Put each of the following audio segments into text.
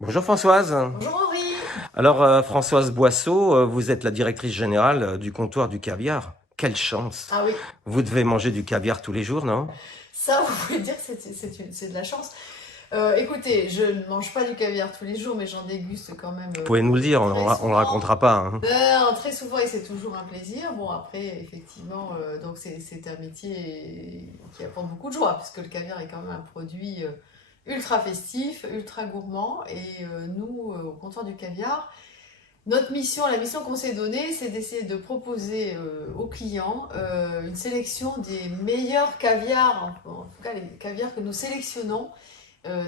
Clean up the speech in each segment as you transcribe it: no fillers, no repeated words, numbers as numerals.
Bonjour Françoise. Bonjour Henri. Alors Françoise Boisseau, vous êtes la directrice générale du comptoir du caviar. Quelle chance! Ah oui, Vous devez manger du caviar tous les jours, non? ça vous pouvez dire que c'est de la chance. Écoutez, je ne mange pas du caviar tous les jours, mais j'en déguste quand même Vous pouvez nous le dire, très on le souvent. racontera pas, hein. Très souvent et c'est toujours un plaisir. Bon après, effectivement, donc c'est un métier qui apporte beaucoup de joie, parce que le caviar est quand même un produit ultra festif, ultra gourmand. Et nous, au comptoir du caviar, notre mission, la mission qu'on s'est donnée, c'est d'essayer de proposer aux clients une sélection des meilleurs caviars, en tout cas les caviars que nous sélectionnons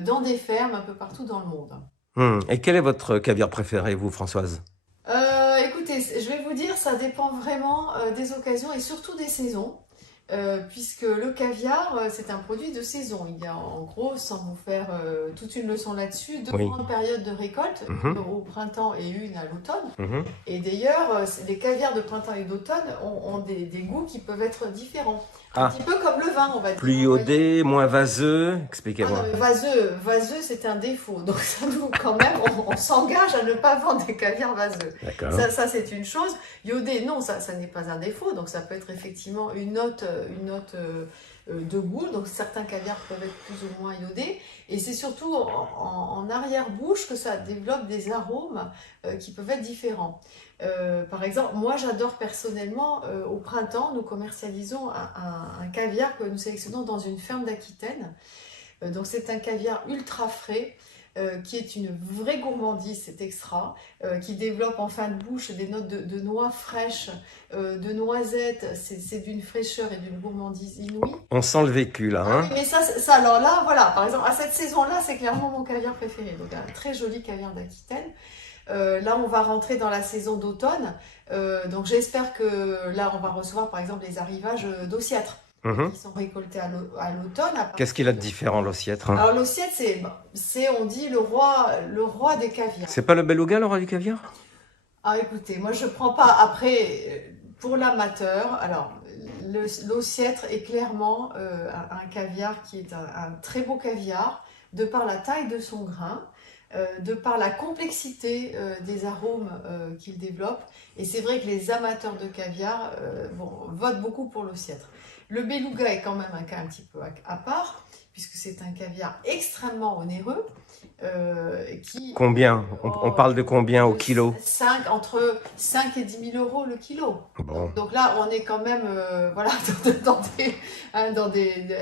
dans des fermes un peu partout dans le monde. Et quel est votre caviar préféré, vous, Françoise? Écoutez, je vais vous dire, ça dépend vraiment des occasions et surtout des saisons. Puisque le caviar, c'est un produit de saison. Il y a en gros, sans vous faire toute une leçon là-dessus, deux Oui. grandes périodes de récolte, une Mhm, au printemps et une à l'automne. mhm. Et d'ailleurs, les caviars de printemps et d'automne ont des goûts qui peuvent être différents. Un Ah, petit peu comme le vin, on va dire. plus Vous voyez. iodé, moins vaseux, Ah non, expliquez-moi. mais vaseux, c'est un défaut. Donc ça nous, quand même, on s'engage à ne pas vendre des caviars vaseux. D'accord. Ça c'est une chose. Iodé, non, ça n'est pas un défaut. Donc ça peut être effectivement une note de goût. Donc certains caviars peuvent être plus ou moins iodés. Et c'est surtout en arrière-bouche que ça développe des arômes qui peuvent être différents. Par exemple, moi j'adore personnellement, au printemps, nous commercialisons un caviar que nous sélectionnons dans une ferme d'Aquitaine. Donc c'est un caviar ultra frais, qui est une vraie gourmandise, c'est extra, qui développe en fin de bouche des notes de noix fraîches, de noisettes, c'est d'une fraîcheur et d'une gourmandise inouïe. On sent le vécu, là, Ah oui, hein? mais ça, alors là, voilà, par exemple, à cette saison-là, c'est clairement mon caviar préféré. Donc un très joli caviar d'Aquitaine. Là, on va rentrer dans la saison d'automne. Donc j'espère que là, on va recevoir par exemple les arrivages d'ossiètres Mhm. qui sont récoltés à l'automne à Qu'est-ce partir qu'il a de de... différent, l'ossiètre, hein? Alors l'ossiètre, on dit le roi des caviars. C'est pas le beluga, le roi du caviar? Ah écoutez, moi je prends pas après pour l'amateur. Alors l'ossiètre est clairement un caviar qui est un très beau caviar de par la taille de son grain, de par la complexité des arômes qu'il développe. Et c'est vrai que les amateurs de caviar votent beaucoup pour l'ossiètre. Le beluga est quand même un cas un petit peu à part, puisque c'est un caviar extrêmement onéreux, qui Combien? On oh, parle de combien au de kilo? 5, entre 5 et 10 000 € le kilo. Bon. Donc là, on est quand même voilà,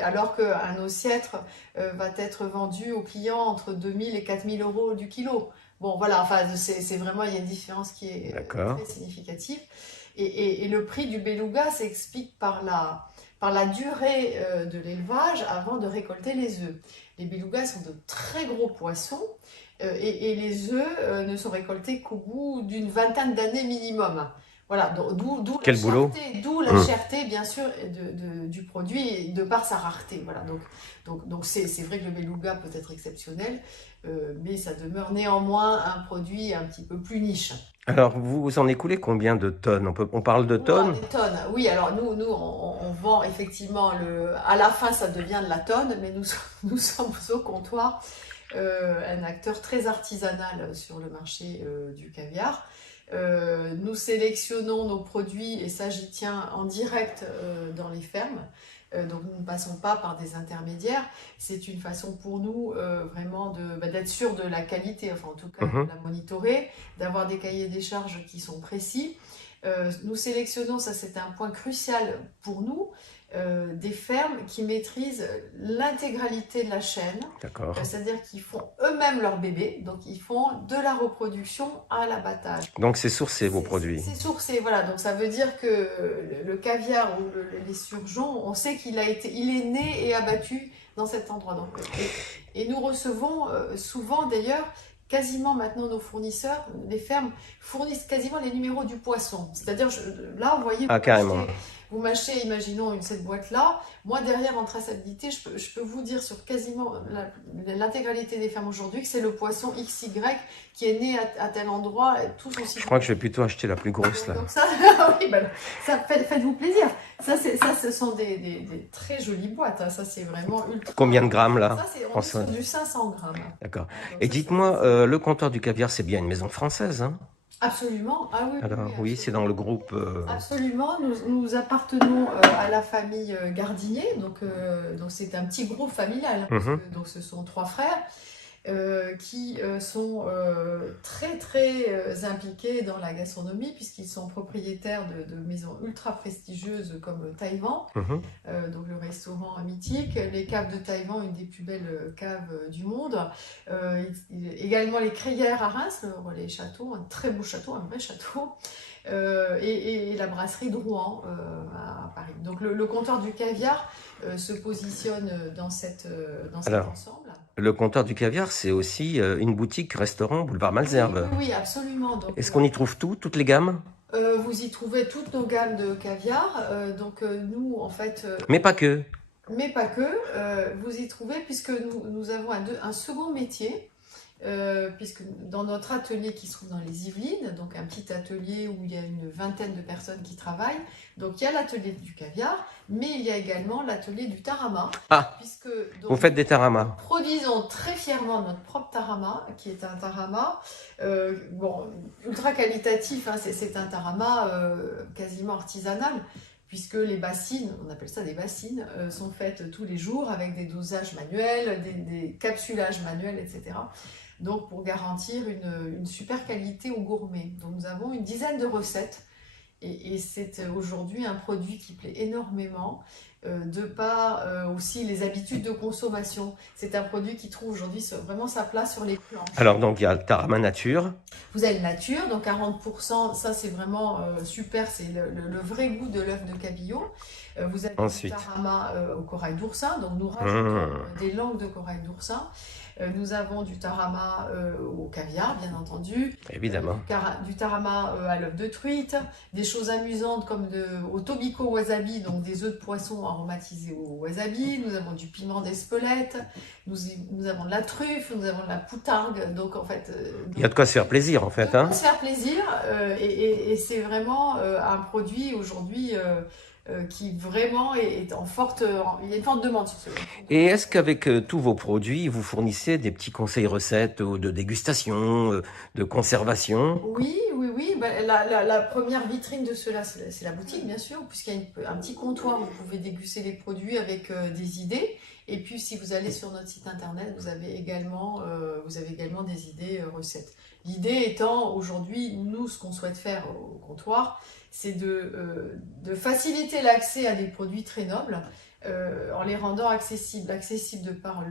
alors qu'un ossiètre va être vendu aux clients entre 2 000 et 4 000 € du kilo. Bon, voilà, enfin, c'est vraiment, il y a une différence qui est D'accord. très significative. Et le prix du beluga s'explique par la durée de l'élevage avant de récolter les œufs. Les belugas sont de très gros poissons et les œufs ne sont récoltés qu'au bout d'une vingtaine d'années minimum. Voilà, Quel boulot? d'où la Hum. cherté, bien sûr, du produit, de par sa rareté. Voilà, donc c'est vrai que le beluga peut être exceptionnel, mais ça demeure néanmoins un produit un petit peu plus niche. Alors, vous en écoulez combien de tonnes? On parle de Oula, tonnes? des tonnes. Oui, alors nous on vend effectivement à la fin ça devient de la tonne, mais nous sommes au comptoir, un acteur très artisanal sur le marché du caviar. Nous sélectionnons nos produits, et ça j'y tiens, en direct dans les fermes. Donc nous ne passons pas par des intermédiaires. C'est une façon pour nous vraiment d'être sûr de la qualité, enfin en tout cas de Mhm. la monitorer, d'avoir des cahiers des charges qui sont précis. Nous sélectionnons, ça c'est un point crucial pour nous, des fermes qui maîtrisent l'intégralité de la chaîne, D'accord. c'est-à-dire qu'ils font eux-mêmes leurs bébés, donc ils font de la reproduction à l'abattage. Donc, c'est sourcé, vos produits. C'est sourcé, voilà, donc ça veut dire que le caviar ou les surgeons, on sait il est né et abattu dans cet endroit. Donc, et nous recevons souvent d'ailleurs, quasiment maintenant nos fournisseurs, les fermes fournissent quasiment les numéros du poisson. C'est-à-dire, là, vous voyez, Ah, carrément. vous m'achetez, imaginons, cette boîte-là. Moi, derrière, en traçabilité, je peux vous dire sur quasiment l'intégralité des fermes aujourd'hui que c'est le poisson XY qui est né à tel endroit, tous aussi. Je crois que je vais plutôt acheter la plus grosse, là. Donc ça, oui, ben, ça faites-vous plaisir. Ça, ce sont des très jolies boîtes. Hein. Ça, c'est vraiment ultra. Combien de grammes, là, Ça, on est Françoise? sur du 500 grammes. D'accord. Donc Et ça, dites-moi, le comptoir du caviar, c'est bien une maison française, hein? absolument. Ah oui, Alors, oui, c'est dans le groupe... absolument. Nous appartenons à la famille Gardinier. Donc c'est un petit groupe familial. Donc, ce sont 3 frères. Qui sont très très impliqués dans la gastronomie puisqu'ils sont propriétaires de maisons ultra prestigieuses comme Taïwan, donc le restaurant mythique, les caves de Taïwan, une des plus belles caves du monde, également les Crayères à Reims, le Relais Château, un très beau château, un vrai château, et la brasserie de Rouen à Paris. Donc le comptoir du caviar se positionne dans cet ensemble. Le comptoir du caviar, c'est aussi une boutique restaurant boulevard Malesherbes. Oui, absolument. Est-ce qu'on y trouve tout, toutes les gammes? Vous y trouvez toutes nos gammes de caviar. Nous, en fait... Mais pas que. Mais pas que. Vous y trouvez, puisque nous avons un second métier, puisque dans notre atelier qui se trouve dans les Yvelines, donc un petit atelier où il y a une vingtaine de personnes qui travaillent, donc il y a l'atelier du caviar, mais il y a également l'atelier du tarama. Ah, puisque, donc, vous faites des taramas. Nous produisons très fièrement notre propre tarama, qui est un tarama ultra qualitatif, hein, c'est un tarama quasiment artisanal, puisque les bassines, on appelle ça des bassines, sont faites tous les jours avec des dosages manuels, des capsulages manuels, etc. Donc pour garantir une super qualité aux gourmets. Donc nous avons une dizaine de recettes et c'est aujourd'hui un produit qui plaît énormément de par aussi les habitudes de consommation. C'est un produit qui trouve aujourd'hui vraiment sa place sur les planches. Alors donc il y a le tarama nature. Vous avez le nature, donc 40%, ça c'est vraiment super, c'est le vrai goût de l'œuf de cabillaud. Vous avez Ensuite. du tarama au corail d'oursin, donc nous rajoutons des langues de corail d'oursin. Nous avons du tarama au caviar, bien entendu. Évidemment. Du tarama à l'œuf de truite. Des choses amusantes comme au tobiko wasabi, donc des œufs de poisson aromatisés au wasabi. Nous avons du piment d'Espelette. Nous avons de la truffe, nous avons de la poutargue. Donc en fait... il y a de quoi se faire plaisir en fait. Il y a de quoi se faire plaisir et c'est vraiment un produit aujourd'hui... qui vraiment est en forte... Il y a une forte demande sur ce. Et est-ce qu'avec tous vos produits, vous fournissez des petits conseils recettes de dégustation, de conservation? Oui. Ben, la première vitrine de cela, c'est la boutique, bien sûr, puisqu'il y a un petit comptoir où vous pouvez déguster les produits avec des idées. Et puis, si vous allez sur notre site internet, vous avez également des idées recettes. L'idée étant, aujourd'hui, nous, ce qu'on souhaite faire au comptoir, c'est de faciliter l'accès à des produits très nobles en les rendant accessibles de par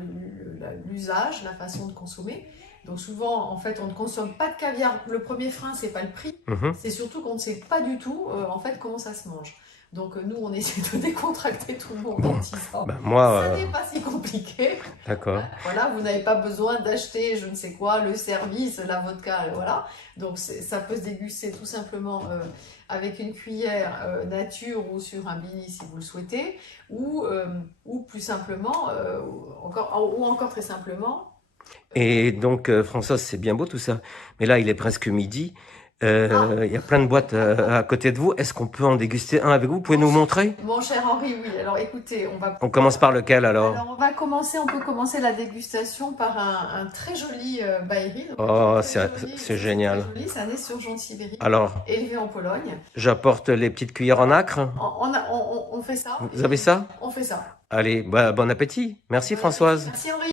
l'usage, la façon de consommer. Donc souvent, en fait, on ne consomme pas de caviar. Le premier frein, c'est pas le prix, c'est surtout qu'on ne sait pas du tout en fait comment ça se mange. Donc nous, on essaie de décontracter tout le monde en disant ça n'est pas si compliqué. D'accord. Voilà, vous n'avez pas besoin d'acheter je ne sais quoi, le service, la vodka, voilà. Donc ça peut se déguster tout simplement avec une cuillère nature ou sur un bini si vous le souhaitez, ou plus simplement, ou encore très simplement. Et donc Françoise, c'est bien beau tout ça, mais là il est presque midi. Il y a plein de boîtes à côté de vous. Est-ce qu'on peut en déguster un avec vous? Vous pouvez nous montrer? Mon cher Henri, oui. Alors écoutez, on commence par lequel alors? Alors on peut commencer la dégustation par un très joli Baïri. Oh, c'est génial. C'est un esturgeon de Sibérie. Alors, élevé en Pologne. J'apporte les petites cuillères en nacre. On fait ça. Vous avez ça? On fait ça. Allez, bon appétit. Merci Françoise. Merci Henri.